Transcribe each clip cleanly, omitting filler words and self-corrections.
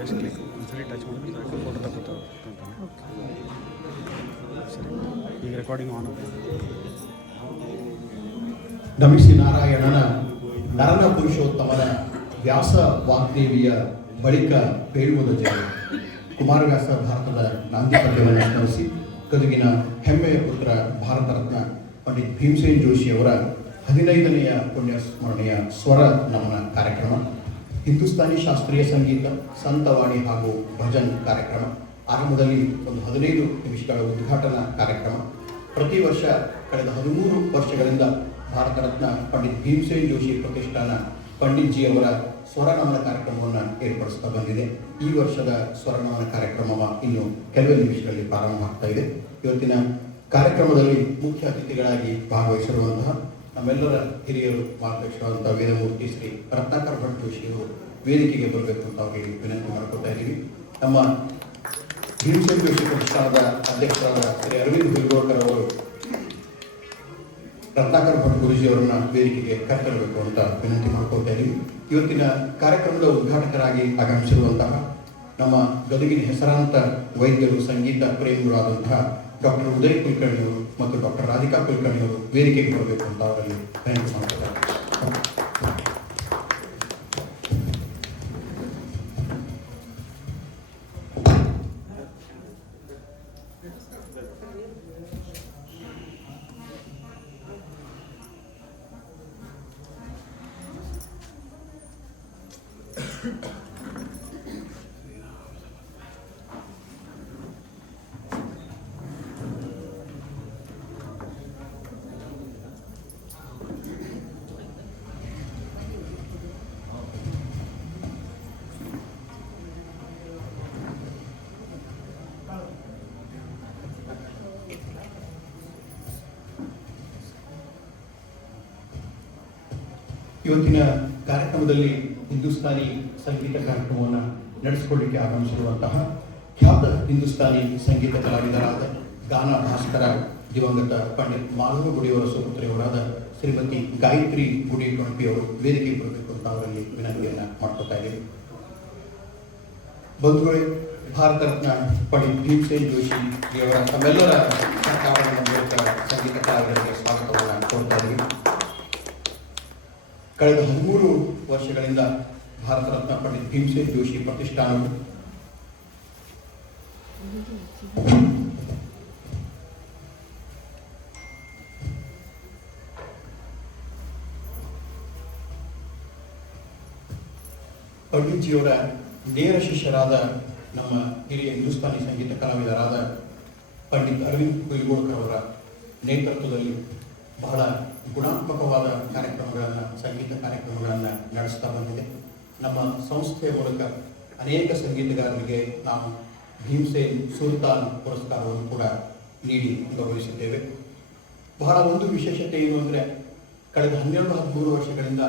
Just click ಒಂದ್ಸರಿ touch ಮಾಡಿದ್ರೆ ಸಾಕು ಫೋಟೋ ತಗೋತಾವೆ ಸರಿ. ಈಗ ರೆಕಾರ್ಡಿಂಗ್ ಆನ್ ಆಗಿದೆ. ನಮಿಸಿ ನಾರಾಯಣನ ನರನ ಪುರುಷೋತ್ತಮನ ವ್ಯಾಸ ವಾಗ್ದೇವಿಯ ಬಳಿಕ ಬೇಳುವುದ ಜಯ ಕುಮಾರವ್ಯಾಸ ಭಾರತದ ನಾಂದಿ ಪದ್ಯವನ್ನು ಸ್ಮರಿಸಿ ಗದುಗಿನ ಹೆಮ್ಮೆಯ ಪುತ್ರ ಭಾರತ ರತ್ನ ಪಂಡಿತ್ ಭೀಮಸೇನ್ ಜೋಶಿಯವರ 15ನೆಯ ಪುಣ್ಯ ಸ್ಮರಣೆಯ ಸ್ವರ ನಮನ ಕಾರ್ಯಕ್ರಮ, ಹಿಂದೂಸ್ತಾನಿ ಶಾಸ್ತ್ರೀಯ ಸಂಗೀತ, ಸಂತವಾಣಿ ಹಾಗೂ ಭಜನ್ ಕಾರ್ಯಕ್ರಮ. ಆರಂಭದಲ್ಲಿ ಒಂದು 15 ನಿಮಿಷಗಳ ಉದ್ಘಾಟನಾ ಕಾರ್ಯಕ್ರಮ. ಪ್ರತಿ ವರ್ಷ ಕಳೆದ 13 ವರ್ಷಗಳಿಂದ ಭಾರತ ರತ್ನ ಪಂಡಿತ್ ಭೀಮಸೇನ್ ಜೋಶಿ ಪ್ರತಿಷ್ಠಾನ ಪಂಡಿತ್ಜಿಯವರ ಸ್ವರನಮನ ಕಾರ್ಯಕ್ರಮವನ್ನು ಏರ್ಪಡಿಸ್ತಾ ಬಂದಿದೆ. ಈ ವರ್ಷದ ಸ್ವರನಮನ ಕಾರ್ಯಕ್ರಮ ಇನ್ನು ಕೆಲವೇ ನಿಮಿಷಗಳಲ್ಲಿ ಪ್ರಾರಂಭ ಆಗ್ತಾ ಇದೆ. ಇವತ್ತಿನ ಕಾರ್ಯಕ್ರಮದಲ್ಲಿ ಮುಖ್ಯ ಅತಿಥಿಗಳಾಗಿ ಭಾಗವಹಿಸಿರುವಂತಹ ನಮ್ಮೆಲ್ಲರ ಹಿರಿಯರು ಮಾರ್ಗದರ್ಶಿಯಾದಂತಹ ವೇದಮೂರ್ತಿ ಶ್ರೀ ರತ್ನಾಕರ್ ಭಟ್ ಜೋಶಿಯವರು ವೇದಿಕೆಗೆ ಬರಬೇಕು ಅಂತ ಅವರಿಗೆ ವಿನಂತಿ ಮಾಡ್ಕೊತಾ ಇದ್ದೀವಿ. ನಮ್ಮ ಭೀಮಸೇನ್ ಜೋಶಿ ಪ್ರತಿಷ್ಠಾನದ ಅಧ್ಯಕ್ಷರಾದ ಶ್ರೀ ಅರವಿಂದ್ ಹುಲ್ಗೋಳ್ಕರ್ ಅವರು ರತ್ನಾಕರ್ ಭಟ್ ಗುರುಜಿಯವರನ್ನ ವೇದಿಕೆಗೆ ಕರೆತರಬೇಕು ಅಂತ ವಿನಂತಿ ಮಾಡ್ಕೊಳ್ತಾ ಇದ್ದೀವಿ. ಇವತ್ತಿನ ಕಾರ್ಯಕ್ರಮದ ಉದ್ಘಾಟಕರಾಗಿ ಆಗಮಿಸಿರುವಂತಹ ನಮ್ಮ ಗದಗಿನ ಹೆಸರಾಂತ ವೈದ್ಯರು, ಸಂಗೀತ ಪ್ರೇಮಿಗಳಾದಂತಹ ಡಾಕ್ಟರ್ ಉದಯ್ ಕುಲಕರ್ಣಿ ಅವರು ಮತ್ತು ಡಾಕ್ಟರ್ ರಾಧಿಕಾ ಕುಲಕರ್ಣಿ ಅವರು ವೇದಿಕೆಗೆ ಬರಬೇಕು ಅಂತ ಅವರಲ್ಲಿ ವಿನಂತಿ ಮಾಡ್ತಾರೆ. ಇವತ್ತಿನ ಕಾರ್ಯಕ್ರಮದಲ್ಲಿ ಹಿಂದೂಸ್ತಾನಿ ಸಂಗೀತ ಕಾರ್ಯಕ್ರಮವನ್ನು ನಡೆಸಿಕೊಳ್ಳಿಕ್ಕೆ ಆಗಮಿಸಿರುವಂತಹ ಖ್ಯಾತ ಹಿಂದೂಸ್ತಾನಿ ಸಂಗೀತ ಕಲಾವಿದರಾದ ಗಾನ ಭಾಸ್ಕರ ದಿವಂಗತ ಪಂಡಿತ್ ಮಾಧವ ಗುಡಿಯವರ ಸುಪುತ್ರಿಯವರಾದ ಶ್ರೀಮತಿ ಗಾಯತ್ರಿ ಗುಡಿ ಟೊಂಪಿಯವರು ವೇದಿಕೆಗೆ ಬರಬೇಕು ಅಂತ ಅವರಲ್ಲಿ ವಿನಂತಿಯನ್ನು ಮಾಡ್ಕೊತಾ ಇದ್ದೀವಿ. ಬಂಧುಗಳೇ, ಭಾರತ ರತ್ನ ಪಂಡಿತ್ ಭೀಮಸೇನ್ ಜೋಶಿ ಇವರ ತಮ್ಮೆಲ್ಲರ ಸಂಗೀತ ಕಲಾವಿದರಿಗೆ ಸ್ವಾಗತವನ್ನು ಕೋರ್ತಾ ಇದ್ದೀವಿ. ಕಳೆದ 13 ವರ್ಷಗಳಿಂದ ಭಾರತ ರತ್ನ ಪಂಡಿತ್ ಭೀಮಸೇನ್ ಜೋಶಿ ಪ್ರತಿಷ್ಠಾನವು ಪಂಡಿತ್ಜಿಯವರ ನೇರ ಶಿಷ್ಯರಾದ ನಮ್ಮ ಹಿರಿಯ ಹಿಂದೂಸ್ತಾನಿ ಸಂಗೀತ ಕಲಾವಿದರಾದ ಪಂಡಿತ್ ಅರವಿಂದ್ ಹುಲ್ಗೋಳ್ಕರ್ ಅವರ ನೇತೃತ್ವದಲ್ಲಿ ಬಹಳ ಗುಣಾತ್ಮಕವಾದ ಕಾರ್ಯಕ್ರಮಗಳನ್ನು, ಸಂಗೀತ ಕಾರ್ಯಕ್ರಮಗಳನ್ನು ನಡೆಸ್ತಾ ಬಂದಿದೆ. ನಮ್ಮ ಸಂಸ್ಥೆಯ ಮೂಲಕ ಅನೇಕ ಸಂಗೀತಗಾರರಿಗೆ ನಾವು ಭೀಮಸೇನ್ ಸುಲ್ತಾನ್ ಪುರಸ್ಕಾರವನ್ನು ಕೂಡ ನೀಡಿ ಗೌರವಿಸಿದ್ದೇವೆ. ಬಹಳ ಒಂದು ವಿಶೇಷತೆ ಏನು ಅಂದರೆ, ಕಳೆದ 12-13 ವರ್ಷಗಳಿಂದ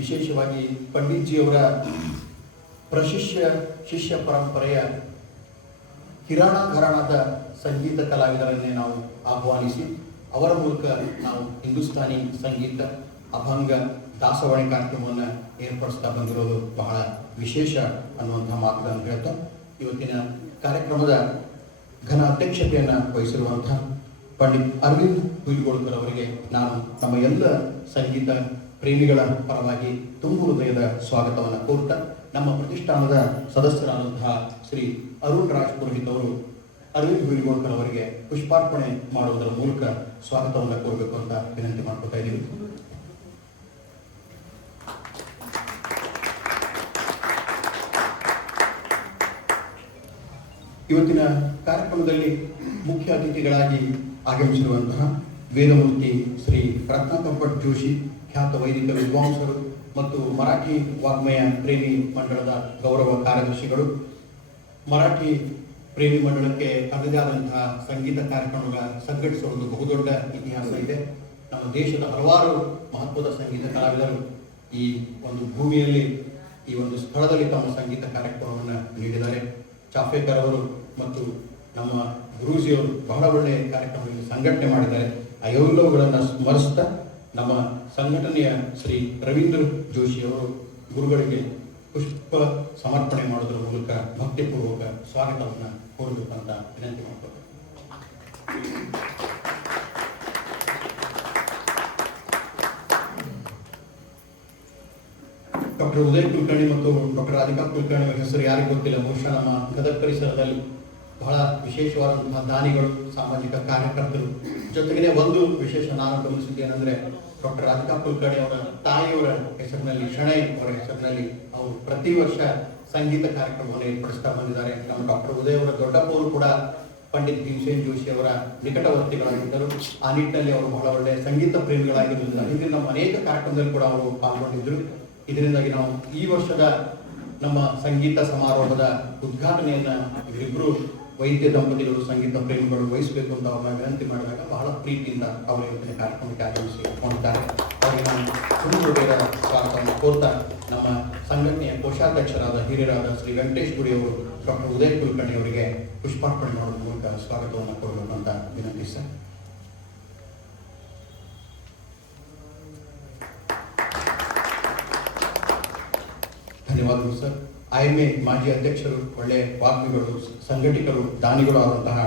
ವಿಶೇಷವಾಗಿ ಪಂಡಿತ್ಜಿಯವರ ಶಿಷ್ಯ ಪರಂಪರೆಯ ಕಿರಾಣ ಘರಾಣದ ಸಂಗೀತ ಕಲಾವಿದರನ್ನೇ ನಾವು ಆಹ್ವಾನಿಸಿ ಅವರ ಮೂಲಕ ನಾವು ಹಿಂದೂಸ್ತಾನಿ ಸಂಗೀತ, ಅಭಂಗ, ದಾಸವಾಣಿ ಕಾರ್ಯಕ್ರಮವನ್ನು ಏರ್ಪಡಿಸ್ತಾ ಬಂದಿರೋದು ಬಹಳ ವಿಶೇಷ ಅನ್ನುವಂಥ ಮಾತುಗಳನ್ನು ಹೇಳ್ತಾ, ಇವತ್ತಿನ ಕಾರ್ಯಕ್ರಮದ ಘನ ಅಧ್ಯಕ್ಷತೆಯನ್ನು ವಹಿಸಿರುವಂಥ ಪಂಡಿತ್ ಅರವಿಂದ್ ಹುಲ್ಗೋಳ್ಕರ್ ಅವರಿಗೆ ನಾನು ನಮ್ಮ ಎಲ್ಲ ಸಂಗೀತ ಪ್ರೇಮಿಗಳ ಪರವಾಗಿ ತುಂಬು ಹೃದಯದ ಸ್ವಾಗತವನ್ನು ಕೋರ್ತಾ, ನಮ್ಮ ಪ್ರತಿಷ್ಠಾನದ ಸದಸ್ಯರಾದಂತಹ ಶ್ರೀ ಅರುಣ್ ರಾಜ್ ಪುರೋಹಿತ್ ಅವರು ಅರವಿಂದ್ ಹುಲ್ಗೋಳ್ಕರ್ ಅವರಿಗೆ ಪುಷ್ಪಾರ್ಪಣೆ ಮಾಡುವುದರ ಮೂಲಕ ಸ್ವಾಗತವನ್ನು ಕೋರಬೇಕು ಅಂತ ವಿನಂತಿ ಮಾಡ್ಕೊತಾ ಇದ್ದೀವಿ. ಇವತ್ತಿನ ಕಾರ್ಯಕ್ರಮದಲ್ಲಿ ಮುಖ್ಯ ಅತಿಥಿಗಳಾಗಿ ಆಗಮಿಸಿರುವಂತಹ ವೇದಮೂರ್ತಿ ಶ್ರೀ ರತ್ನಾಕರ್ ಭಟ್ ಜೋಶಿ, ಖ್ಯಾತ ವೈದಿಕ ವಿದ್ವಾಂಸರು ಮತ್ತು ಮರಾಠಿ ವಾಗ್ಮಯ ಪ್ರೇಮಿ ಮಂಡಳದ ಗೌರವ ಕಾರ್ಯದರ್ಶಿಗಳು. ಮರಾಠಿ ಪ್ರೇಮಿ ಮಂಡಳಕ್ಕೆ ತನ್ನದೇ ಆದಂತಹ ಸಂಗೀತ ಕಾರ್ಯಕ್ರಮಗಳ ಸಂಘಟಿಸುವ ಒಂದು ಬಹುದೊಡ್ಡ ಇತಿಹಾಸ ಇದೆ. ನಮ್ಮ ದೇಶದ ಹಲವಾರು ಮಹತ್ವದ ಸಂಗೀತ ಕಲಾವಿದರು ಈ ಒಂದು ಭೂಮಿಯಲ್ಲಿ, ಈ ಒಂದು ಸ್ಥಳದಲ್ಲಿ ತಮ್ಮ ಸಂಗೀತ ಕಾರ್ಯಕ್ರಮವನ್ನು ನೀಡಿದ್ದಾರೆ. ಚಾಫೇಕರ್ ಅವರು ಮತ್ತು ನಮ್ಮ ಗುರೂಜಿಯವರು ಬಹಳ ಒಳ್ಳೆಯ ಕಾರ್ಯಕ್ರಮದಲ್ಲಿ ಸಂಘಟನೆ ಮಾಡಿದ್ದಾರೆ. ಆ ಎಲ್ಲವುಗಳನ್ನು ಸ್ಮರಿಸ್ತಾ ನಮ್ಮ ಸಂಘಟನೆಯ ಶ್ರೀ ರವೀಂದ್ರ ಜೋಶಿಯವರು ಗುರುಗಳಿಗೆ ಪುಷ್ಪ ಸಮರ್ಪಣೆ ಮಾಡೋದ್ರ ಮೂಲಕ ಭಕ್ತಿಪೂರ್ವಕ ಸ್ವಾಗತವನ್ನು ಕೋರಬೇಕಂತ ವಿನಂತಿ ಮಾಡ್ತಾರೆ. ಡಾಕ್ಟರ್ ಉದಯ್ ಕುಲಕರ್ಣಿ ಮತ್ತು ಡಾಕ್ಟರ್ ರಾಧಿಕಾ ಕುಲಕರ್ಣಿ ಅವರ ಹೆಸರು ಯಾರಿಗೂ ಗೊತ್ತಿಲ್ಲ. ಬಹುಶಃ ನಮ್ಮ ಗದಗ ಪರಿಸರದಲ್ಲಿ ಬಹಳ ವಿಶೇಷವಾದಂತಹ ದಾನಿಗಳು, ಸಾಮಾಜಿಕ ಕಾರ್ಯಕರ್ತರು. ಜೊತೆಗೆ ಒಂದು ವಿಶೇಷ ನಾನು ಗಮನಿಸಿದ್ದೇನೆಂದ್ರೆ, ಡಾಕ್ಟರ್ ರಾಧಿಕಾ ಕುಲಕರ್ಣಿ ಅವರ ತಾಯಿಯವರ ಹೆಸರಿನಲ್ಲಿ, ಶಣೈ ಅವರ ಹೆಸರಿನಲ್ಲಿ ಅವರು ಪ್ರತಿ ವರ್ಷ ಸಂಗೀತ ಕಾರ್ಯಕ್ರಮವನ್ನು ಏರ್ಪಡಿಸ್ತಾ ಬಂದಿದ್ದಾರೆ. ನಮ್ಮ ಡಾಕ್ಟರ್ ಉದಯ್ ಅವರ ದೊಡ್ಡಪ್ಪವರು ಕೂಡ ಪಂಡಿತ್ ಭೀಮಸೇನ್ ಜೋಶಿ ಅವರ ನಿಕಟವರ್ತಿಗಳಾಗಿದ್ದರು. ಆ ನಿಟ್ಟಿನಲ್ಲಿ ಅವರು ಬಹಳ ಒಳ್ಳೆಯ ಸಂಗೀತ ಪ್ರೇಮಿಗಳಾಗಿರುವುದರಿಂದ ಹಿಂದೆ ನಮ್ಮ ಅನೇಕ ಕಾರ್ಯಕ್ರಮದಲ್ಲಿ ಕೂಡ ಅವರು ಪಾಲ್ಗೊಂಡಿದ್ದರು. ಇದರಿಂದಾಗಿ ನಾವು ಈ ವರ್ಷದ ನಮ್ಮ ಸಂಗೀತ ಸಮಾರೋಹದ ಉದ್ಘಾಟನೆಯನ್ನ ಇವರಿಬ್ಬರು ವೈದ್ಯ ದಂಪತಿಗಳು, ಸಂಗೀತ ಪ್ರೇಮಿಗಳು ವಹಿಸಬೇಕು ಅಂತ ಅವ್ರನ್ನ ವಿನಂತಿ ಮಾಡಿದಾಗ ಬಹಳ ಪ್ರೀತಿಯಿಂದ ಅವರು ಇವತ್ತಿನ ಕಾರ್ಯಕ್ರಮಕ್ಕೆ ಆಗಮಿಸಿಕೊಂಡಿದ್ದಾರೆ. ಅವರಿಗೆ ನಾನು ತುಂಬುವುದರ ಸ್ವಾಗತವನ್ನು ಕೋರ್ತಾ ನಮ್ಮ ಸಂಘಟನೆಯ ಕೋಶಾಧ್ಯಕ್ಷರಾದ ಹಿರಿಯರಾದ ಶ್ರೀ ವೆಂಕಟೇಶ್ ಗುಡಿ ಅವರು ಡಾಕ್ಟರ್ ಉದಯ್ ಕುಲಕರ್ಣಿ ಅವರಿಗೆ ಪುಷ್ಪಾರ್ಪಣೆ ಮಾಡೋದ್ರ ಮೂಲಕ ಸ್ವಾಗತವನ್ನು ಕೊಡಬೇಕು ಅಂತ ವಿನಂತಿ ಸರ್. ಧನ್ಯವಾದಗಳು ಸರ್. IMA ಮಾಜಿ ಅಧ್ಯಕ್ಷರು, ಒಳ್ಳೆಯ ವಾಗ್ಮಿಗಳು, ಸಂಘಟಕರು, ದಾನಿಗಳು ಆದಂತಹ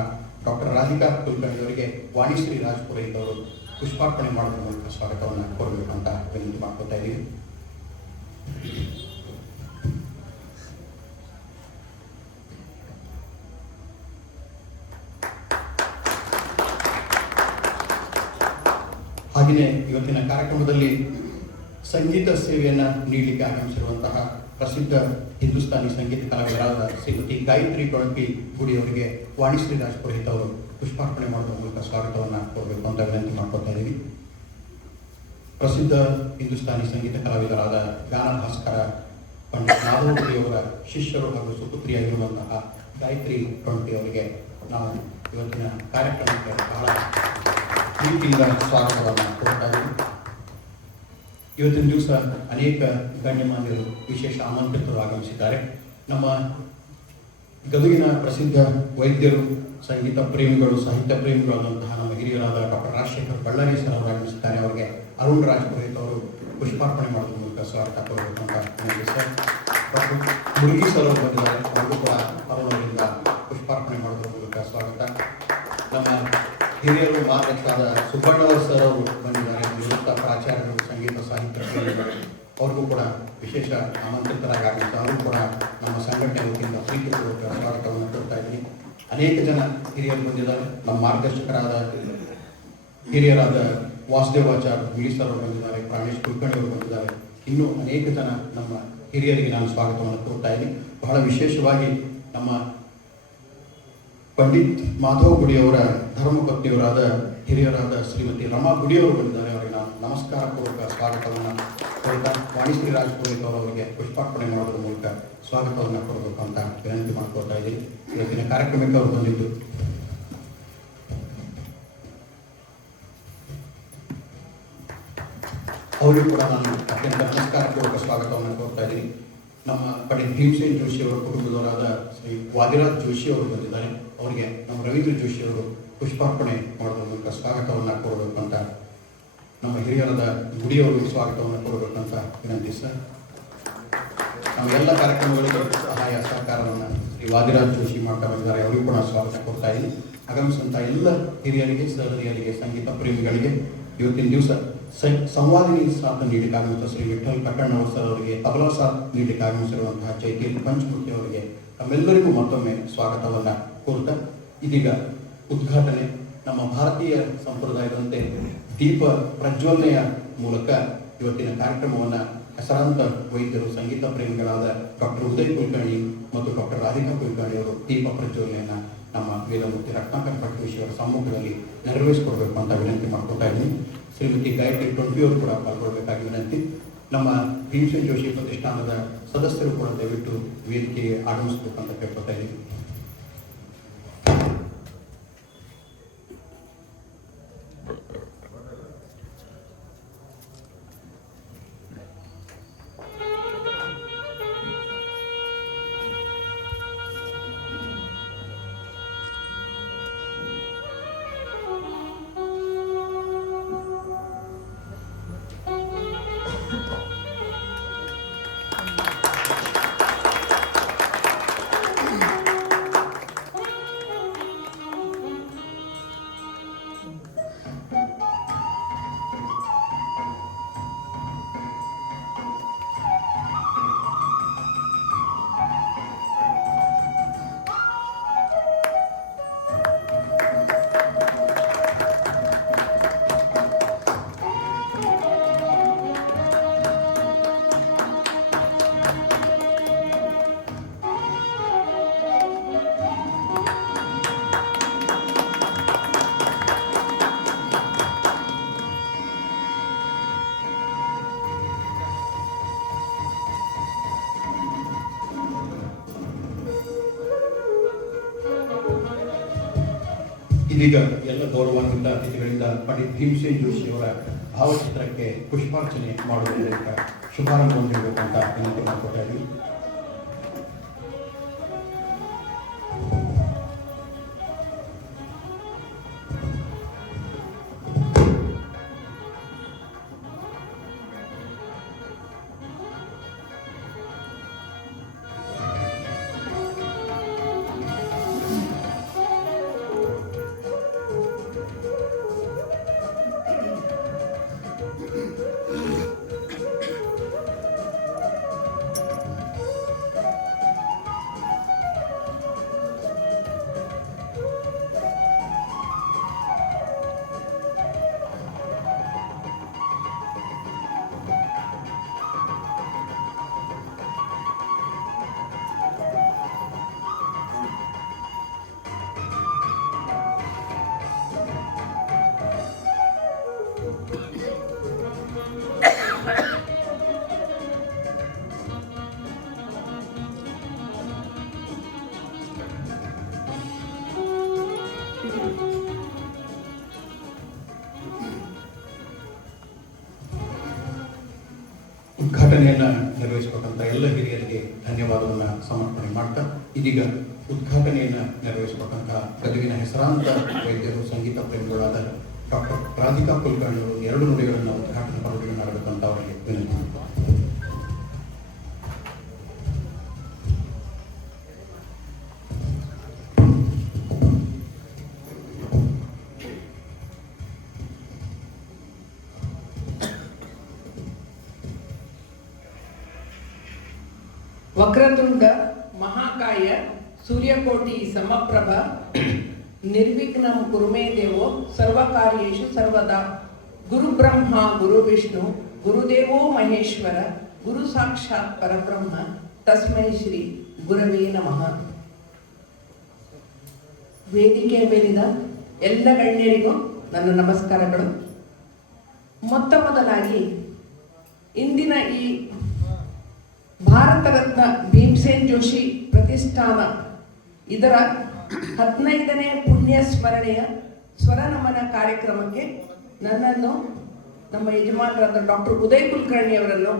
ಡಾಕ್ಟರ್ ರಾಧಿಕಾ ಕುಲಕರ್ಣಿ ಅವರಿಗೆ ವಾಣಿಶ್ರೀ ರಾಜಪುರೋಹಿತ್ ಅವರು ಪುಷ್ಪಾರ್ಪಣೆ ಮಾಡೋದ್ರ ಮೂಲಕ ಸ್ವಾಗತವನ್ನು ಕೋರಬೇಕಂತ ವಿನಂತಿ ಮಾಡ್ಕೊತಾ ಇದ್ದೀವಿ. ಹಾಗೆಯೇ ಇವತ್ತಿನ ಕಾರ್ಯಕ್ರಮದಲ್ಲಿ ಸಂಗೀತ ಸೇವೆಯನ್ನು ನೀಡಲಿಕ್ಕೆ ಆಗಮಿಸಿರುವಂತಹ ಪ್ರಸಿದ್ಧ ಹಿಂದೂಸ್ತಾನಿ ಸಂಗೀತ ಕಲಾವಿದರಾದ ಶ್ರೀಮತಿ ಗಾಯತ್ರಿ ಕೊಳಂಪಿ ಗುಡಿ ಅವರಿಗೆ ವಾಣಿಶ್ರೀ ರಾಜಪುರೋಹಿತ್ ಅವರು ಪುಷ್ಪಾರ್ಪಣೆ ಮಾಡೋದ್ರ ಮೂಲಕ ಸ್ವಾಗತವನ್ನು ಕೊಡಬೇಕು ಅಂತ ವಿನಂತಿ ಮಾಡ್ಕೊತಾ ಇದ್ದೀವಿ. ಪ್ರಸಿದ್ಧ ಹಿಂದೂಸ್ತಾನಿ ಸಂಗೀತ ಕಲಾವಿದರಾದ ಗಾನ ಭಾಸ್ಕರ ಪಂಡಿತ್ ಮಾಧವ ಗುಡಿ ಅವರ ಶಿಷ್ಯರು ಹಾಗೂ ಸುಪುತ್ರಿಯಾಗಿರುವಂತಹ ಗಾಯತ್ರಿ ಕೊಳಂಪಿ ಅವರಿಗೆ ನಾವು ಇವತ್ತಿನ ಕಾರ್ಯಕ್ರಮಕ್ಕೆ ಬಹಳ ಪ್ರೀತಿಯಿಂದ ಸ್ವಾಗತವನ್ನು ಕೊಡ್ತಾ ಇದ್ದೀವಿ. ಇವತ್ತಿನ ದಿವಸ ಅನೇಕ ಗಣ್ಯಮಾನ್ಯರು, ವಿಶೇಷ ಆಮಂತ್ರಿತರು ಆಗಮಿಸಿದ್ದಾರೆ. ನಮ್ಮ ಗದಗಿನ ಪ್ರಸಿದ್ಧ ವೈದ್ಯರು, ಸಂಗೀತ ಪ್ರೇಮಿಗಳು, ಸಾಹಿತ್ಯ ಪ್ರೇಮಿಗಳಾದಂತಹ ನಮ್ಮ ಹಿರಿಯರಾದ ಡಾಕ್ಟರ್ ರಾಜಶೇಖರ್ ಬಳ್ಳಾರಿ ಸರ್ ಅವರು ಆಗಮಿಸಿದ್ದಾರೆ. ಅವರಿಗೆ ಅರುಣ್ ರಾಜಪುರೋಹಿತ್ ಅವರು ಪುಷ್ಪಾರ್ಪಣೆ ಮಾಡೋದ್ರ ಮೂಲಕ ಸ್ವಾಗತ ಕೊಡಬೇಕು ಅಂತ ವಿನಂತಿ ಸರ್. ಡಾಕ್ಟರ್ ಮುರುಗಿ ಸರ್ ಅವರು ಬಂದಿದ್ದಾರೆ. ಅವರು ಕೂಡ ಅರುಣ್ ಅವರಿಂದ ಪುಷ್ಪಾರ್ಪಣೆ ಮಾಡೋದ್ರ ಮೂಲಕ ಸ್ವಾಗತ. ನಮ್ಮ ಹಿರಿಯರು ಮಾರ್ಗದರ್ಶಕರಾದ ಸುಬ್ಬಣ್ಣವರ್ ಸರ್ ಅವರು ಬಂದಿದ್ದಾರೆ. ನಿವೃತ್ತ ಪ್ರಾಚಾರ್ಯರು, ಸಂಗೀತ ಸಾಹಿತ್ಯ ಪ್ರೇಮಿಗಳು, ಅವ್ರಿಗೂ ಕೂಡ ವಿಶೇಷ ಆಮಂತ್ರಿತರಾಗಿ ಆಗಿದ್ದು ಅವರು ಕೂಡ ನಮ್ಮ ಸಂಘಟನೆ ವತಿಯಿಂದ ಪ್ರೀತಿಪೂರ್ವಕ ಸ್ವಾಗತವನ್ನು ಕೊಡ್ತಾ ಇದ್ದೀನಿ. ಅನೇಕ ಜನ ಹಿರಿಯರು ಬಂದಿದ್ದಾರೆ. ನಮ್ಮ ಮಾರ್ಗದರ್ಶಕರಾದ ಹಿರಿಯರಾದ ವಾಸುದೇವಾಚಾರ್ಯ ಬಿಡಿ ಸರ್ ಅವರು ಬಂದಿದ್ದಾರೆ. ಪ್ರಾಣೇಶ್ ಕುಲಕರ್ಣಿ ಅವರು ಬಂದಿದ್ದಾರೆ. ಇನ್ನೂ ಅನೇಕ ಜನ ನಮ್ಮ ಹಿರಿಯರಿಗೆ ನಾನು ಸ್ವಾಗತವನ್ನು ಕೊಡ್ತಾ ಇದ್ದೀನಿ. ಬಹಳ ವಿಶೇಷವಾಗಿ ನಮ್ಮ ಪಂಡಿತ್ ಮಾಧವ ಗುಡಿಯವರ ಧರ್ಮಪತ್ನಿಯವರಾದ ಹಿರಿಯರಾದ ಶ್ರೀಮತಿ ರಮಾ ಗುಡಿಯವರು ಬಂದಿದ್ದಾರೆ. ಅವರಿಗೆ ನಾನು ನಮಸ್ಕಾರ ಪೂರ್ವಕ ಸ್ವಾಗತವನ್ನು ಕೊಡ್ತಾ ವಾಣಿಶ್ರೀ ರಾಜಪುರೋಹಿತ್ ಅವರಿಗೆ ಪುಷ್ಪಾರ್ಪಣೆ ಮಾಡೋದ್ರ ಮೂಲಕ ಸ್ವಾಗತವನ್ನು ಕೊಡಬೇಕು ಅಂತ ವಿನಂತಿ ಮಾಡ್ಕೊಳ್ತಾ ಇದ್ದೀನಿ. ಇವತ್ತಿನ ಕಾರ್ಯಕ್ರಮಕ್ಕೆ ಅವರು ಬಂದಿದ್ದು ಅವರಿಗೂ ಕೂಡ ನಾನು ಅತ್ಯಂತ ನಮಸ್ಕಾರ ಪೂರ್ವಕ ಸ್ವಾಗತವನ್ನು ಕೊಡ್ತಾ ಇದ್ದೀನಿ. ನಮ್ಮ ಪಂಡಿತ್ ಭೀಮಸೇನ್ ಜೋಶಿ ಅವರ ಕುಟುಂಬದವರಾದ ಶ್ರೀ ವಾದಿರಾಜ್ ಜೋಶಿ ಅವರು ಬಂದಿದ್ದಾರೆ. ಅವರಿಗೆ ನಮ್ಮ ರವೀಂದ್ರ ಜೋಶಿ ಅವರು ಪುಷ್ಪಾರ್ಪಣೆ ಮಾಡೋದ್ರ ಮೂಲಕ ಸ್ವಾಗತವನ್ನು ಕೊಡಬೇಕು ಅಂತ ನಮ್ಮ ಹಿರಿಯರಾದ ಗುಡಿಯವರಿಗೆ ಸ್ವಾಗತವನ್ನು ಕೊಡಬೇಕಂತ ವಿನಂತಿ ಸರ್. ನಮ್ಮ ಎಲ್ಲ ಕಾರ್ಯಕ್ರಮಗಳಿಗೆ ಸಹಾಯ ಸಹಕಾರವನ್ನು ಶ್ರೀ ವಾದಿರಾಜ್ ಜೋಶಿ ಮಾಡ್ತಾ ಬಂದಿದ್ದಾರೆ. ಅವರಿಗೂ ಕೂಡ ಸ್ವಾಗತ ಕೊಡ್ತಾ ಇದ್ದೀನಿ. ಆಗಮಿಸಿದಂಥ ಎಲ್ಲ ಹಿರಿಯರಿಗೆ, ಸಹೃದಯರಿಗೆ, ಸಂಗೀತ ಪ್ರೇಮಿಗಳಿಗೆ ಇವತ್ತಿನ ದಿವಸ ಸಂವಾದಿನಿ ಸಾಥ್ ನೀಡಲಿಕ್ಕೆ ಆಗಮಿಸಿದ ಶ್ರೀ ವಿಠಲ್ ಕಟ್ಟಣ್ಣವರ್ ಸರ್ ಅವರಿಗೆ, ತಬಲಾ ಸಾಥ್ ನೀಡಲಿಕ್ಕೆ ಆಗಮಿಸಿರುವಂತಹ ಚೈತನ್ಯ ಪಂಚಮೂರ್ತಿ ಅವರಿಗೆ ನಮ್ಮೆಲ್ಲರಿಗೂ ಮತ್ತೊಮ್ಮೆ ಸ್ವಾಗತವನ್ನು ಕೋರ್ತಾ ಇದೀಗ ಉದ್ಘಾಟನೆ. ನಮ್ಮ ಭಾರತೀಯ ಸಂಪ್ರದಾಯದಂತೆ ದೀಪ ಪ್ರಜ್ವಲನೆಯ ಮೂಲಕ ಇವತ್ತಿನ ಕಾರ್ಯಕ್ರಮವನ್ನು ಹೆಸರಾಂತ ವೈದ್ಯರು, ಸಂಗೀತ ಪ್ರೇಮಿಗಳಾದ ಡಾಕ್ಟರ್ ಉದಯ್ ಕುಲಕರ್ಣಿ ಮತ್ತು ಡಾಕ್ಟರ್ ರಾಧಿಕಾ ಕುಲಕರ್ಣಿ ಅವರು ದೀಪ ಪ್ರಜ್ವಲನೆಯನ್ನು ನಮ್ಮ ವೇದಮೂರ್ತಿ ರತ್ನಾಕರ್ ಭಟ್ವಿಶಿ ಅವರ ಸಮ್ಮುಖದಲ್ಲಿ ನೆರವೇರಿಸಿಕೊಡ್ಬೇಕು ಅಂತ ವಿನಂತಿ ಮಾಡ್ಕೊತಾ ಇದ್ದೀನಿ. ಶ್ರೀಮತಿ ಗಾಯತ್ರಿ ಟೊಂಟಿ ಅವರು ಕೂಡ ಪಾಲ್ಗೊಳ್ಳಬೇಕಾಗಿ ವಿನಂತಿ. ನಮ್ಮ ಭೀಮಸೇನ್ ಜೋಶಿ ಪ್ರತಿಷ್ಠಾನದ ಸದಸ್ಯರು ಕೂಡ ದಯವಿಟ್ಟು ವೇದಿಕೆಗೆ ಆಗಮಿಸಬೇಕು ಅಂತ ಕೇಳ್ಕೊತಾ ಇದ್ದೀನಿ. ಇದೀಗ ಎಲ್ಲ ಗೌರವಾನ್ವಿತ ಅತಿಥಿಗಳಿಂದ ಪಂಡಿತ್ ಭೀಮಸೇನ್ ಜೋಶಿ ಅವರ ಭಾವಚಿತ್ರಕ್ಕೆ ಪುಷ್ಪಾರ್ಚನೆ ಮಾಡುವುದರಿಂದ ಶುಭಾರಂಭ ಹೊಂದಿರಬೇಕಂತ ವಿನಂತಿ ಮಾಡಿಕೊಡ್ತಾ ಇದ್ದೀವಿ. ಉದ್ಘಾಟನೆಯನ್ನು ನೆರವೇರಿಸಬೇಕಂತ ಎಲ್ಲ ಹಿರಿಯರಿಗೆ ಧನ್ಯವಾದವನ್ನು ಸಮರ್ಪಣೆ ಮಾಡ್ತಾ ಇದೀಗ ಉದ್ಘಾಟನೆಯನ್ನು ನೆರವೇರಿಸಬೇಕಂತ ಗದಗಿನ ಹೆಸರಾಂತ ವೈದ್ಯರು ಸಂಗೀತ ಪ್ರೇಮಿಗಳಾದ ಡಾಕ್ಟರ್ ರಾಧಿಕಾ ಕುಲಕರ್ಣಿ ಅವರು 2 ನುಡಿಗಳನ್ನು ಉದ್ಘಾಟನೆ ಪದವಿಯನ್ನು ಮಾಡಬೇಕಂತ ಅವರಿಗೆ ವಿನಂತಿ. ವಕ್ರತುಂಡ ಮಹಾಕಾಯ ಸೂರ್ಯಕೋಟಿ ಸಮಪ್ರಭ ನಿರ್ವಿಘ್ನಂ ಕುರುಮೇ ದೇವೋ ಸರ್ವಕಾರ್ಯೇಷು ಸರ್ವದಾ ಗುರು ಬ್ರಹ್ಮ ಗುರು ವಿಷ್ಣು ಗುರುದೇವೋ ಮಹೇಶ್ವರ ಗುರು ಸಾಕ್ಷಾತ್ ಪರಬ್ರಹ್ಮ ತಸ್ಮೈ ಶ್ರೀ ಗುರವೇ ನಮಃ. ವೇದಿಕೆ ಮೇಲಿನ ಎಲ್ಲ ಗಣ್ಯರಿಗೂ ನನ್ನ ನಮಸ್ಕಾರಗಳು. ಮೊತ್ತ ಮೊದಲಾಗಿ ಇಂದಿನ ಈ ಭಾರತ ರತ್ನ ಭೀಮಸೇನ್ ಜೋಶಿ ಪ್ರತಿಷ್ಠಾನ ಇದರ 15ನೇ ಪುಣ್ಯ ಸ್ಮರಣೆಯ ಸ್ವರನಮನ ಕಾರ್ಯಕ್ರಮಕ್ಕೆ ನನ್ನನ್ನು ನಮ್ಮ ಯಜಮಾನರಾದ ಡಾಕ್ಟರ್ ಉದಯ್ ಕುಲಕರ್ಣಿ ಅವರನ್ನು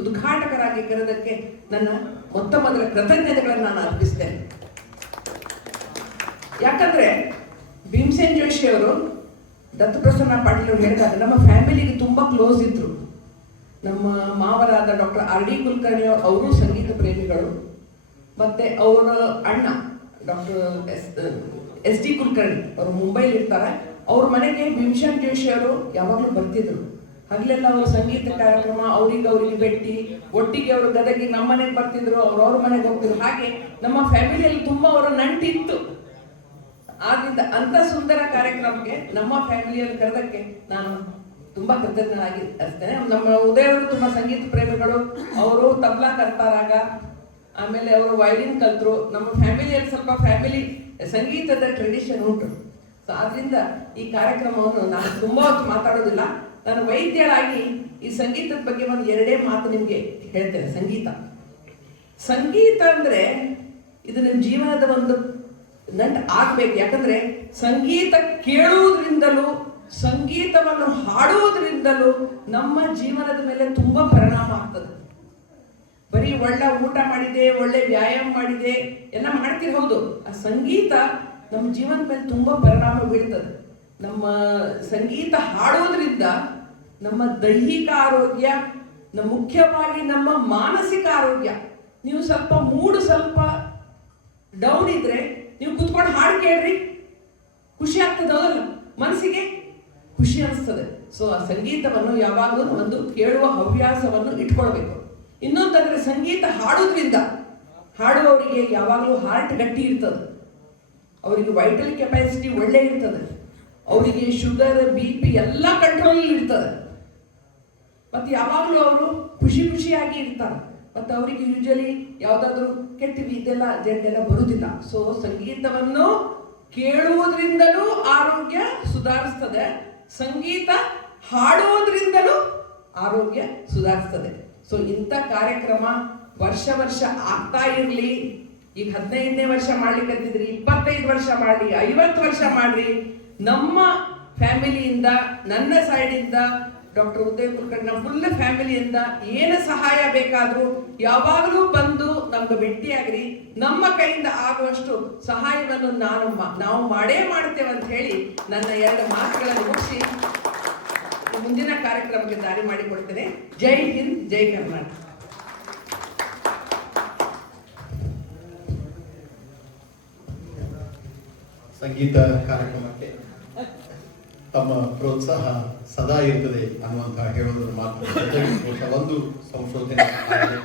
ಉದ್ಘಾಟಕರಾಗಿ ಕರೆದಕ್ಕೆ ನನ್ನ ಮೊತ್ತ ಮೊದಲ ಕೃತಜ್ಞತೆಗಳನ್ನು ನಾನು ಅರ್ಪಿಸ್ತೇನೆ. ಯಾಕಂದ್ರೆ ಭೀಮಸೇನ್ ಜೋಶಿ ಅವರು ದತ್ತಪ್ರಸನ್ನ ಪಾಟೀಲ್ ಅವರು ಹೇಳಿದಾಗ ನಮ್ಮ ಫ್ಯಾಮಿಲಿಗೆ ತುಂಬಾ ಕ್ಲೋಸ್ ಇದ್ರು. ನಮ್ಮ ಮಾವರಾದ ಡಾಕ್ಟರ್ R.D. ಕುಲಕರ್ಣಿ ಅವರು ಸಂಗೀತ ಪ್ರೇಮಿಗಳು, ಮತ್ತೆ ಅವರ ಅಣ್ಣ ಡಾಕ್ಟರ್ S.D. ಕುಲಕರ್ಣಿ ಅವರು ಮುಂಬೈಲಿ ಇರ್ತಾರೆ. ಅವ್ರ ಮನೆಗೆ ಭೀಮಸೇನ್ ಜೋಶಿ ಅವರು ಯಾವಾಗಲೂ ಬರ್ತಿದ್ರು. ಹಗಲೆಲ್ಲ ಅವರು ಸಂಗೀತ ಕಾರ್ಯಕ್ರಮ ಅವ್ರಿಗೆ ಭೇಟಿ, ಒಟ್ಟಿಗೆ ಅವರು ಗದಗಿ ನಮ್ಮ ಮನೆಗೆ ಬರ್ತಿದ್ರು, ಅವ್ರವ್ರ ಮನೆಗೆ ಹೋಗ್ತಿದ್ರು. ಹಾಗೆ ನಮ್ಮ ಫ್ಯಾಮಿಲಿಯಲ್ಲಿ ತುಂಬಾ ಅವರ ನಂಟಿತ್ತು. ಆದ್ರಿಂದ ಅಂತ ಸುಂದರ ಕಾರ್ಯಕ್ರಮಕ್ಕೆ ನಮ್ಮ ಫ್ಯಾಮಿಲಿಯಲ್ಲಿ ಕರೆದಕ್ಕೆ ನಾನು ತುಂಬಾ ಕೃತಜ್ಞನಾಗಿ ಅರ್ತೇನೆ. ನಮ್ಮ ಉದಯ್ ಅವರು ತುಂಬಾ ಸಂಗೀತ ಪ್ರೇಮಿಗಳು. ಅವರು ತಬ್ಲಾ ಕಲ್ತಾರಾಗ, ಆಮೇಲೆ ಅವರು ವಯಲಿನ್ ಕಲ್ತರು. ನಮ್ಮ ಫ್ಯಾಮಿಲಿಯಲ್ಲಿ ಸ್ವಲ್ಪ ಫ್ಯಾಮಿಲಿ ಸಂಗೀತದ ಟ್ರೆಡಿಷನ್ ಉಂಟು. ಸೊ ಆದ್ರಿಂದ ಈ ಕಾರ್ಯಕ್ರಮವನ್ನು ನಾನು ತುಂಬಾ ಹೊತ್ತು ಮಾತಾಡೋದಿಲ್ಲ. ನಾನು ವೈದ್ಯರಾಗಿ ಈ ಸಂಗೀತದ ಬಗ್ಗೆ ಒಂದು 2 ಮಾತು ನಿಮ್ಗೆ ಹೇಳ್ತೇನೆ. ಸಂಗೀತ ಅಂದ್ರೆ ಇದು ನಿಮ್ಮ ಜೀವನದ ಒಂದು ನಂಟು ಆಗ್ಬೇಕು. ಯಾಕಂದ್ರೆ ಸಂಗೀತ ಕೇಳುವುದರಿಂದಲೂ ಸಂಗೀತವನ್ನು ಹಾಡುವುದರಿಂದಲೂ ನಮ್ಮ ಜೀವನದ ಮೇಲೆ ತುಂಬಾ ಪರಿಣಾಮ ಆಗ್ತದೆ. ಬರೀ ಒಳ್ಳೆ ಊಟ ಮಾಡಿದೆ, ಒಳ್ಳೆ ವ್ಯಾಯಾಮ ಮಾಡಿದೆ ಎಲ್ಲ ಮಾಡ್ತೀವಿ, ಹೌದು. ಆ ಸಂಗೀತ ನಮ್ಮ ಜೀವನದ ಮೇಲೆ ತುಂಬಾ ಪರಿಣಾಮ ಬೀಳ್ತದೆ. ನಮ್ಮ ಸಂಗೀತ ಹಾಡೋದ್ರಿಂದ ನಮ್ಮ ದೈಹಿಕ ಆರೋಗ್ಯ, ಮುಖ್ಯವಾಗಿ ನಮ್ಮ ಮಾನಸಿಕ ಆರೋಗ್ಯ. ನೀವು ಸ್ವಲ್ಪ ಮೂಡ್ ಸ್ವಲ್ಪ ಡೌನ್ ಇದ್ರೆ ನೀವು ಕುತ್ಕೊಂಡು ಹಾಡು ಕೇಳ್ರಿ, ಖುಷಿ ಆಗ್ತದೆ, ಹೌದಲ್ಲ? ಮನಸ್ಸಿಗೆ ಖುಷಿ ಅನಿಸ್ತದೆ. ಸೊ ಆ ಸಂಗೀತವನ್ನು ಯಾವಾಗಲೂ ಒಂದು ಕೇಳುವ ಹವ್ಯಾಸವನ್ನು ಇಟ್ಕೊಳ್ಬೇಕು. ಇನ್ನೊಂದಂದ್ರೆ ಸಂಗೀತ ಹಾಡೋದ್ರಿಂದ ಹಾಡುವವರಿಗೆ ಯಾವಾಗಲೂ ಹಾರ್ಟ್ ಗಟ್ಟಿ ಇರ್ತದೆ, ಅವರಿಗೆ ವೈಟಲ್ ಕೆಪಾಸಿಟಿ ಒಳ್ಳೆ ಇರ್ತದೆ, ಅವರಿಗೆ ಶುಗರ್ BP ಎಲ್ಲ ಕಂಟ್ರೋಲ್ ಇರ್ತದೆ, ಮತ್ತೆ ಯಾವಾಗಲೂ ಅವರು ಖುಷಿಯಾಗಿ ಇರ್ತಾರೆ. ಮತ್ತೆ ಅವರಿಗೆ ಯೂಶಲಿ ಯಾವುದಾದ್ರೂ ಕೆಟ್ಟ ಇದೆಲ್ಲ ಜೆಂಡೆಲ್ಲ ಬರುವುದಿಲ್ಲ. ಸೊ ಸಂಗೀತವನ್ನು ಕೇಳುವುದರಿಂದಲೂ ಆರೋಗ್ಯ ಸುಧಾರಿಸ್ತದೆ, ಸಂಗೀತ ಹಾಡೋದ್ರಿಂದಲೂ ಆರೋಗ್ಯ ಸುಧಾರಿಸ್ತದೆ. ಸೊ ಇಂಥ ಕಾರ್ಯಕ್ರಮ ವರ್ಷ ಆಗ್ತಾ ಇರಲಿ. ಈಗ 15ನೇ ವರ್ಷ ಮಾಡ್ಲಿಕ್ಕಂತಿದ್ರಿ, 25 ವರ್ಷ ಮಾಡ್ರಿ, 50 ವರ್ಷ ಮಾಡ್ರಿ. ನಮ್ಮ ಫ್ಯಾಮಿಲಿಯಿಂದ, ನನ್ನ ಸೈಡಿಂದ, ಡಾಕ್ಟರ್ ಉದಯ್ ಕುಲಕರ್ಣಿ ನಮ್ಮ ಫುಲ್ ಫ್ಯಾಮಿಲಿಯಿಂದ ಏನು ಸಹಾಯ ಬೇಕಾದರೂ ಯಾವಾಗಲೂ ಬಂದು ನಮ್ಗೆ ಭೇಟಿಯಾಗ್ರಿ. ನಮ್ಮ ಕೈಯಿಂದ ಆಗುವಷ್ಟು ಸಹಾಯವನ್ನು ನಾವು ಮಾಡೇ ಮಾಡ್ತೇವೆ ಅಂತ ಹೇಳಿ ನನ್ನ 2 ಮಾತುಗಳನ್ನು ಮುಗಿಸಿ ಮುಂದಿನ ಕಾರ್ಯಕ್ರಮಕ್ಕೆ ದಾರಿ ಮಾಡಿಕೊಡ್ತೇನೆ. ಜೈ ಹಿಂದ್, ಜೈ ಕರ್ನಾಟಕ. ಸಂಗೀತ ಕಾರ್ಯಕ್ರಮಕ್ಕೆ ತಮ್ಮ ಪ್ರೋತ್ಸಾಹ ಸದಾ ಇರ್ತದೆ ಅನ್ನುವಂತಹ ಹೇಳೋದ್ರ ಮಾತು. ಒಂದು ಸಂಶೋಧನೆ ಆಗಿದೆ.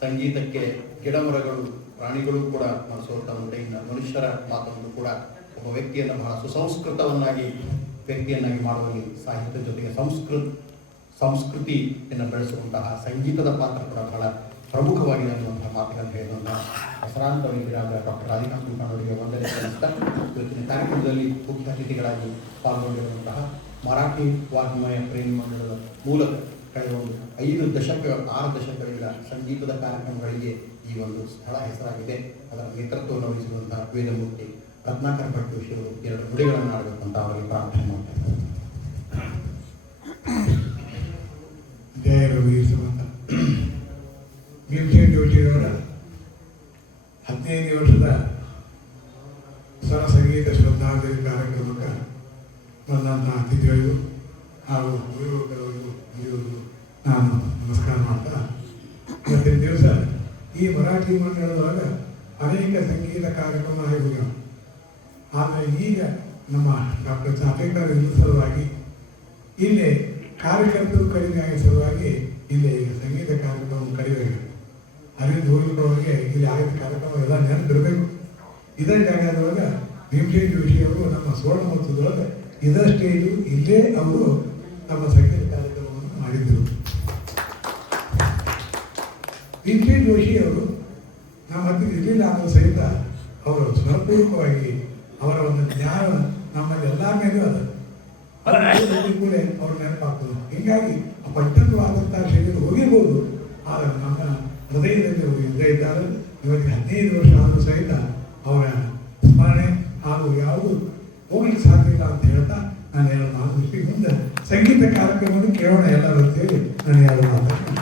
ಸಂಗೀತಕ್ಕೆ ಗಿಡಮರಗಳು, ಪ್ರಾಣಿಗಳು ಕೂಡ ಮನಸೋರ್ತಾ ಉಂಟು. ಇನ್ನು ಮನುಷ್ಯರ ಮಾತನ್ನು ಕೂಡ ಒಬ್ಬ ವ್ಯಕ್ತಿಯನ್ನು ಬಹಳ ಸುಸಂಸ್ಕೃತವನ್ನಾಗಿ ವ್ಯಕ್ತಿಯನ್ನಾಗಿ ಮಾಡುವಲ್ಲಿ ಸಾಹಿತ್ಯದ ಜೊತೆಗೆ ಸಂಸ್ಕೃತಿಯನ್ನು ಬೆಳೆಸುವಂತಹ ಸಂಗೀತದ ಪಾತ್ರ ಕೂಡ ಬಹಳ ಪ್ರಮುಖವಾಗಿದೆ ಅನ್ನುವಂತಹ ಮಾತುಗಳನ್ನು ಹೇಳಿದಂತಹ ಹೆಸರಾಂತ ವೈದ್ಯರಾದ ಡಾಕ್ಟರ್ ರಾಧಿಕಾ ಸುಲ್ತಾನ್ ಅವರಿಗೆ ವಂದನೆ ಸಲ್ಲಿಸ್ತಾ ಇವತ್ತಿನ ಕಾರ್ಯಕ್ರಮದಲ್ಲಿ ಮುಖ್ಯ ಅತಿಥಿಗಳಾಗಿ ಪಾಲ್ಗೊಂಡಿರುವಂತಹ ಮರಾಠಿ ವಾಗ್ಮಯ ಪ್ರೇಮಿ ಮಂಡಳದ ಮೂಲಕ ಕಳೆದ ಒಂದು 6 ದಶಕಗಳಿಂದ ಸಂಗೀತದ ಕಾರ್ಯಕ್ರಮಗಳಿಗೆ ಈ ಒಂದು ಸ್ಥಳ ಹೆಸರಾಗಿದೆ. ಅದರ ನೇತೃತ್ವವನ್ನು ವಹಿಸಿರುವಂತಹ ವೇದಮೂರ್ತಿ ರತ್ನಾಕರ್ ಭಟ್ ಜೋಶಿಯವರು 2 ನುಡಿಗಳನ್ನು ಆಡಬೇಕಂತ ಅವರಿಗೆ ಪ್ರಾರ್ಥನೆ ಮಾಡ್ತಾರೆ. ಜಯ ರಘುವೀರ್ ಸಮಂತ. ಭೀಮಸೇನ್ ಜೋಶಿಯವರ 15ನೇ ವರ್ಷದ ಸ್ವರ ಸಂಗೀತ ಶ್ರದ್ಧಾಂಜಲಿ ಕಾರ್ಯಕ್ರಮಕ್ಕೆ ಬಂದಂಥ ಅತಿಥಿಗಳಿಗೂ ಹಾಗೂ ಗುರುಗಳಿಗೂ ಹಿರಿಯರಿಗೂ ನಾನು ನಮಸ್ಕಾರ ಮಾಡ್ತಾ, ಇವತ್ತಿನ ದಿವಸ ಈ ಮರಾಠಿ ಮಂಡಳದೊಳಗೆ ಅನೇಕ ಸಂಗೀತ ಕಾರ್ಯಕ್ರಮ ಆಗಿವೆ. ಆದರೆ ಈಗ ನಮ್ಮ ಡಾಕ್ಟರ್ ಚಾಪೇಕರ್ ಸಲುವಾಗಿ ಇಲ್ಲಿ ಕಾರ್ಯಕರ್ತರು ಕಡಿಮೆ ಆಗಿದ ಸಲುವಾಗಿ ಇಲ್ಲಿ ಸಂಗೀತ ಕಾರ್ಯಕ್ರಮ ಕಡಿಮೆ ಆಗಿದೆ. ಅರವಿಂದ್ ಹೋಗಿರೋರಿಗೆ ಇಲ್ಲಿ ಆಗಿದ್ದ ಕಾರ್ಯಕ್ರಮ ಎಲ್ಲ ನೆನಪಿರಬೇಕು. ಇದೇ ಜಾಗದೊಳಗೆ ಭೀಮಸೇನ್ ಜೋಶಿ ಅವರು ನಮ್ಮ ಸುವರ್ಣ ಮಹೋತ್ಸವದೊಳಗೆ ಇದೇ ಸ್ಟೇಜು ಇಲ್ಲೇ ಅವರು ನಮ್ಮ ಸಂಗೀತ ಕಾರ್ಯಕ್ರಮವನ್ನು ಮಾಡಿದ್ದರು. ಭೀಮಸೇನ್ ಜೋಶಿ ಅವರು ನಮ್ಮ ಹತ್ತಿರ ಇರಲಿಲ್ಲ ಅನ್ನೋ ಸಹಿತ ಅವರು ಸ್ವರಪೂರ್ವಕವಾಗಿ ಅವರ ಒಂದು ಜ್ಞಾನ ನಮ್ಮಲ್ಲಿ ಎಲ್ಲ ಮೇಲೂ ಅದ ಕೂಡ ಅವ್ರು ನೆನಪಾಗ್ತದೆ. ಹೀಗಾಗಿ ಆ ಪಟ್ಟಣವಾದಂತಹ ಶೈಲಿ ಹೋಗಿರ್ಬೋದು, ಆದರೆ ನಮ್ಮ ಹೃದಯದಲ್ಲಿ ಅವರು ಇದ್ದೇ ಇದ್ದಾರೆ. ಇವತ್ತಿಗೆ 15 ವರ್ಷ ಆದರೂ ಸಹಿತ ಅವರ ಸ್ಮರಣೆ ಹಾಗೂ ಯಾವುದು ಹೋಗ್ಲಿಕ್ಕೆ ಸಾಧ್ಯ ಇಲ್ಲ ಅಂತ ಹೇಳ್ತಾ ನಾನು ಹೇಳೋ ಮಾತು ಮುಂದೆ ಸಂಗೀತ ಕಾರ್ಯಕ್ರಮವನ್ನು ಕೇಳೋಣ ಎಲ್ಲರೂ ಅಂತೇಳಿ ನಾನು ಹೇಳೋ ಮಾತು.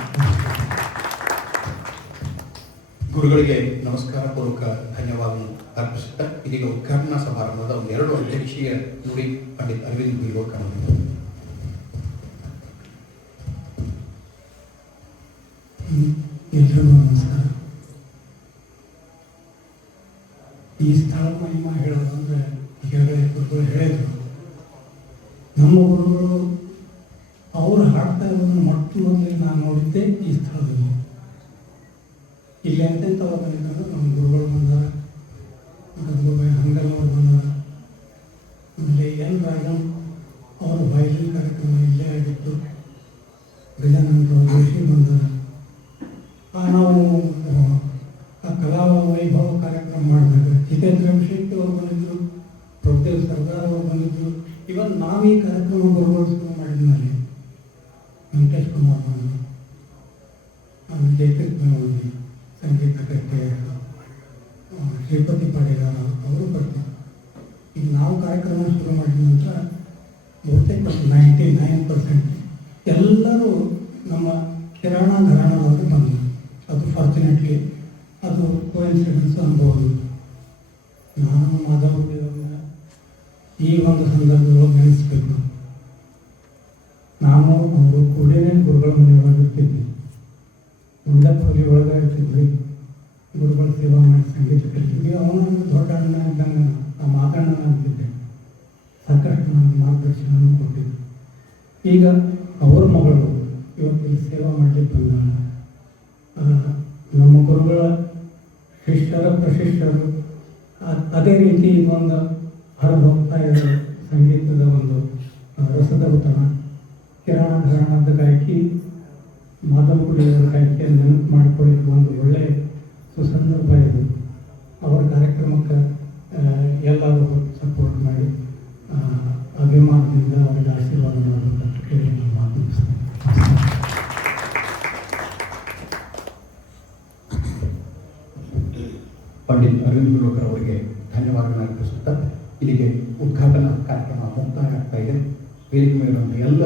ಗುರುಗಳಿಗೆ ನಮಸ್ಕಾರ ಪೂರ್ವಕ ಧನ್ಯವಾದವನ್ನು ಅರ್ಪಿಸುತ್ತಾ ಇದೀಗ ಉದ್ಘಾಟನಾ ಸಮಾರಂಭದ 2 ಅಧ್ಯಕ್ಷೀಯ ನುಡಿ ಪಂಡಿತ್ ಅರವಿಂದ್ ಬಿಲ್ವಕರ್. ಎಲ್ರಿಗೂ ನಮಸ್ಕಾರ. ಈ ಸ್ಥಳ ಮಹಿಮಾ ಹೇಳೋದಂದ್ರೆ ಈಗಾಗಲೇ ಗುರುಗಳು ಹೇಳಿದ್ರು. ನಮ್ಮ ಗುರುಗಳು ಅವರು ಹಾಡ್ತಾ ಇರೋದನ್ನು ಮೊಟ್ಟ ಮೊದಲಿಗೆ ನಾನು ನೋಡಿದ್ದೆ ಈ ಸ್ಥಳದಲ್ಲಿ. ಇಲ್ಲಿ ಎಂತೆಂಥವ್ರು ಬಂದಿದ್ದಾರೆ, ನಮ್ಮ ಗುರುಗಳು ಬಂದಾರ, ಹಂಗಲ್ ಅವರು ಬಂದಾರ, ಆಮೇಲೆ ಎನ್ ರಾಜನ್ ಅವರ ವಯಲಿನ್ ಕಾರ್ಯಕ್ರಮ ಇಲ್ಲೇ ಆಗಿತ್ತು, ಗಜಾನಂದ ಜೋಶಿ ಬಂದಾರ. ನಾವು ಆ ಕಲಾ ವೈಭವ ಕಾರ್ಯಕ್ರಮ ಮಾಡಿದಾಗ ಜಿತೇಂದ್ರ ಶೆಟ್ಟಿ ಅವರು ಬಂದಿದ್ದರು, ಪ್ರಭುದೇವ್ ಸರ್ದಾರ್ ಅವರು ಬಂದಿದ್ದರು. ಇವನ್ ನಾವು ಈ ಕಾರ್ಯಕ್ರಮ ಗುರುಗಳು ಶುರು ಮಾಡಿದ್ಮೇಲೆ ವೆಂಕಟೇಶ್ ಕುಮಾರ್ ಬಂದರು, ಆಮೇಲೆ ಜಯಕೃಷ್ಣ ಹೋಗಿ ಸಂಗೀತ ಕಟ್ಟೆ, ಶ್ರೀಪತಿ ಪಾಡಿಗಾರ ಅವರು ಬರ್ತಾರೆ. ಈಗ ನಾವು ಕಾರ್ಯಕ್ರಮ ಶುರು ಮಾಡಿದ ನಂತರ ಬಹುತೇಕ 99% ಎಲ್ಲರೂ ನಮ್ಮ ಕಿರಾಣ ಘರಾಣದವರು ಬಂದರು. ಅದು ಫಾರ್ಚುನೇಟ್ಲಿ ಅದು ಕೋಇನ್ಸಿಡೆನ್ಸ್ ಅನ್ಬೋದು. ನಾನು ಮಾಧವರನ್ನ ಈ ಒಂದು ಸಂದರ್ಭದೊಳಗೆ ನೆನೆಸ್ಬೇಕು. ನಾನು ಅವರು ಕೂಡೇನೆ ಗುರುಗಳ ಮನೆಯೊಳಗೆ ಇರ್ತಿದ್ವಿ, ಉಂಡಪಲ್ಲಿ ಒಳಗೆ ಇರ್ತಿದ್ವಿ, ಗುರುಗಳ ಸೇವಾ ಮಾಡಿ ಸಂಗೀತ ಕಲಿತಿದ್ವಿ. ಅವನು ದೊಡ್ಡ ಅಣ್ಣ ಇದ್ದಂಗೆ ಆ ಮಾತಣ್ಣ ಅಂತಿದ್ದೆ, ಸಾಕಷ್ಟು ನನಗೆ ಮಾರ್ಗದರ್ಶನವನ್ನು ಕೊಟ್ಟಿದ್ದರು. ಈಗ ಅವ್ರ ಮಗಳು ಇವತ್ತಿಗೆ ಸೇವಾ ಮಾಡಲಿಕ್ಕೆ ಬಂದಾಳ. ನಮ್ಮ ಗುರುಗಳ ಶಿಷ್ಯರ ಪ್ರಶಿಷ್ಯರು ಅದೇ ರೀತಿ ಇದೊಂದು ಹರಿದು ಹೋಗ್ತಾ ಇರೋ ಸಂಗೀತದ ಒಂದು ರಸದೌತಣ. ಕಿರಾಣ ಘರಾಣದ ಗಾಯಕಿ ಮಾಧವಗುಡಿಯವರ ಗಾಯಕಿಯನ್ನು ನೆನಪು ಮಾಡಿಕೊಳ್ಳಿಕ್ಕೆ ಒಂದು ಒಳ್ಳೆಯ ಸುಸಂದರ್ಭ ಇದು. ಅವರ ಕಾರ್ಯಕ್ರಮಕ್ಕೆ ಎಲ್ಲರೂ ಸಪೋರ್ಟ್ ಮಾಡಿ ಅಭಿಮಾನದಿಂದ ಅವರಿಗೆ ಆಶೀರ್ವಾದ ಮಾಡಬೇಕಂತ ಕೇಳಿ ನಾನು ಮಾತನಾಡಿಸ್ತೇನೆ. ಪಂಡಿತ್ ಅರವಿಂದ್ ಗುಲೋಕರ್ ಅವರಿಗೆ ಧನ್ಯವಾದಗಳನ್ನು ಅರ್ಪಿಸುತ್ತಾ ಇಲ್ಲಿಗೆ ಉದ್ಘಾಟನಾ ಕಾರ್ಯಕ್ರಮ ಮುಕ್ತಾಯ ಆಗ್ತಾ ಇದೆ. ವೇದಿಕೆ ಮೇಲಿರುವಂಥ ಎಲ್ಲ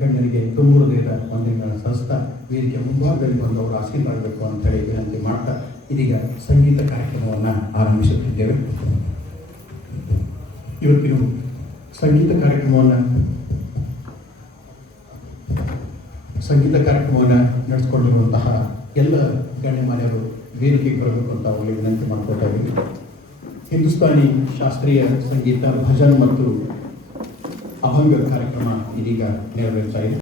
ಗಣ್ಯರಿಗೆ ತುಂಬ ಹೃದಯದ ವಂದನೆಗಳನ್ನು ಸಲ್ಲಿಸ್ತಾ ವೇದಿಕೆ ಮುಂಭಾಗದಲ್ಲಿ ಬಂದು ಅವರು ಆಶೀರ್ವಾದಬೇಕು ಅಂತ ಹೇಳಿ ವಿನಂತಿ ಮಾಡ್ತಾ ಇದೀಗ ಸಂಗೀತ ಕಾರ್ಯಕ್ರಮವನ್ನು ಆರಂಭಿಸುತ್ತಿದ್ದೇವೆ. ಇವತ್ತಿನ ಸಂಗೀತ ಕಾರ್ಯಕ್ರಮವನ್ನು ನಡೆಸಿಕೊಂಡಿರುವಂತಹ ಎಲ್ಲ ಗಣ್ಯಮಾನ್ಯರು ವೇದಿಕೆಗೆ ಬರಬೇಕು ಅಂತ ಅವರಿಗೆ ವಿನಂತಿ ಮಾಡ್ಕೊಳ್ತಾ ಇದ್ದೀವಿ. ಹಿಂದೂಸ್ತಾನಿ ಶಾಸ್ತ್ರೀಯ ಸಂಗೀತ, ಭಜನ್ ಮತ್ತು ಅಭಂಗ ಕಾರ್ಯಕ್ರಮ ಇದೀಗ ನೆರವೇರ್ತಾ ಇದೆ.